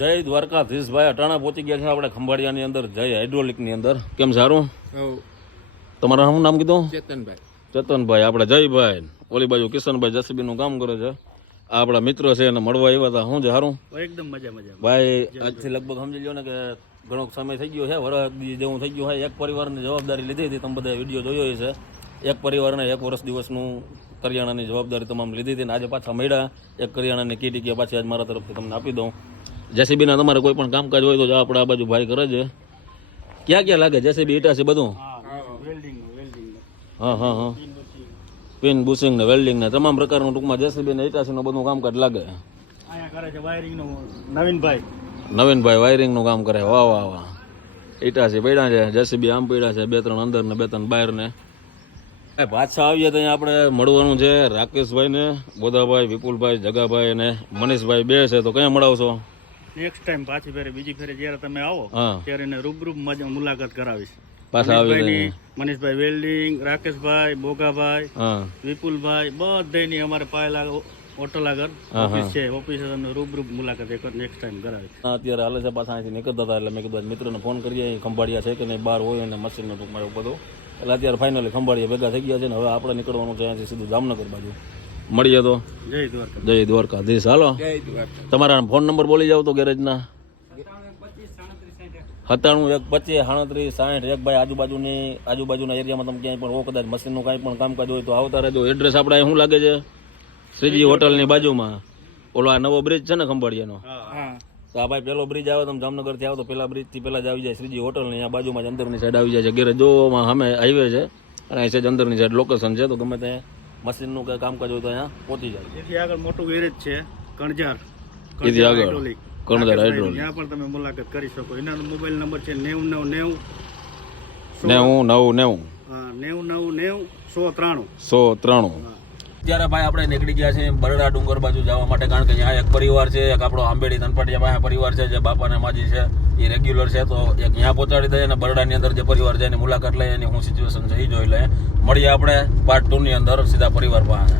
જય દ્વારકાધીશભાઈ અટાણા પહોંચી ગયા છે આપણે ખંભાળિયાની અંદર જય હાઇડ્રોલિકની અંદર. કેમ સારું? તમારું શું નામ કીધું? ચેતનભાઈ. આપણે જયભાઈ ઓલી બાજુ કિશનભાઈ જેસીબી નું કામ કરે છે. આ આપણા મિત્ર છે એને મળવા આવ્યા હતા. શું છે સારું? એકદમ મજા ભાઈ આજથી લગભગ સમજી લો ને કે ઘણો સમય થઈ ગયો છે, વરસ જેવું થઈ ગયું છે. એક પરિવારની જવાબદારી લીધી હતી, તમે બધા વિડીયો જોયો છે. એક પરિવારને 1 વર્ષ દિવસનું કરિયાણાની જવાબદારી તમામ લીધી હતી ને આજે પાછા મળ્યા. એક કરિયાણાની કીટ કે પાછી આજ મારા તરફથી તમને આપી દઉં. જેસીબીના તમારે કોઈ પણ કામકાજ હોય તો આપણે આ બાજુ ભાઈ કરે છે. ક્યાં ક્યાં લાગે જેસીબી? ઈટા છે બધું? હા હા હા, પિન બુશિંગ ને વેલ્ડિંગ ને તમામ પ્રકારનું ટૂંકમાં જેસીબી ને ઈટાસીનું બધું કામકાજ લાગે. નવીનભાઈ વાયરિંગનું કામ કરે. વાહ વાહ વાહ. ઈટાસી પડ્યા છે, જેસીબી આમ પડ્યા છે, 2-3 અંદર ને 2-3 બહાર ને. પાછા આવીએ તો અહીંયા આપણે મળવાનું છે રાકેશભાઈ ને, બોધાભાઈ, વિપુલભાઈ, જગાભાઈ અને મનીષભાઈ બે છે. તો કયા મળાવશો? નેક્સ્ટ ટાઈમ પાછી ફેરે બીજી ફેરે જ્યારે તમે આવો ત્યારે એને રૂબરૂ મુલાકાત કરાવીશ. પાછા આવી મનીષભાઈ વેલ્ડિંગ, રાકેશભાઈ, બોગાભાઈ, વિપુલભાઈ બધાની અમારે પાયેલા હોટલ આગળ ઓફિસ છે. ઓફિસ રૂબરૂ મુલાકાત એક નેક્સ્ટ ટાઈમ કરાવીશ. અત્યારે હાલે છે પાછા અહીંથી નીકળતા હતા એટલે મેં કીધું મિત્રને ફોન કરીએ ખંભાળિયા છે કે નહીં, બહાર હોય અને મશીનનો ટૂંકમાં એવું બધું. એટલે અત્યારે ફાઇનલી ખંભાળિયા ભેગા થઈ ગયા છે ને હવે આપણે નીકળવાનું છે અહીંથી સીધું જામનગર બાજુ. મળીએ તો. જય દ્વારકાધીશ. હાલો તમારા ફોન નંબર બોલી જાવ તો ગેરેજના. 97-125-37-60. એક ભાઈ આજુબાજુના એરિયામાં તમે ક્યાંય પણ હો, કદાચ મશીનનું કાંઈ પણ કામકાજ હોય તો આવતા રહેજો. એડ્રેસ આપણે શું લાગે છે? શ્રીજી હોટલની બાજુમાં ઓલો આ નવો બ્રિજ છે ને ખંભાળિયાનો. તો આ ભાઈ પેલો બ્રિજ આવે, તમે જામનગરથી આવો તો પેલા બ્રિજથી પેલા જ આવી જાય શ્રીજી હોટલ ને. અહીંયા બાજુમાં જ અંદરની સાઈડ આવી જાય છે ગેરેજ. જોવામાં સામે હાઈવે છે અને અહીં છે અંદરની સાઈડ લોકેશન છે. તો ગમે ત્યાં મશીનનું કંઈ કામકાજ હોય તો અહીંયા પહોંચી જાય. એથી આગળ મોટું ગેરેજ છે કણજાર. એથી આગળ કણજાર હાઇડ્રોલિક. ત્યાં પણ તમે મુલાકાત કરી શકો. એનો મોબાઈલ નંબર છે 90-90-90-90-193. ત્યારે ભાઈ આપણે નીકળી ગયા છે બરડા ડુંગર બાજુ જવા માટે, કારણ કે અહીંયા એક પરિવાર છે, એક આપણો આંબેડી ધનપાટિયા પાસે પરિવાર છે જે બાપાને માજી છે એ રેગ્યુલર છે. તો એક અહીંયા પહોંચાડી દઈએ અને બરડાની અંદર જે પરિવાર છે એની મુલાકાત લઈએ, એની શું સિચ્યુએશન છે એ જોઈ લઈએ. મળીએ આપણે પાર્ટ 2 ની અંદર સીધા પરિવાર પાસે.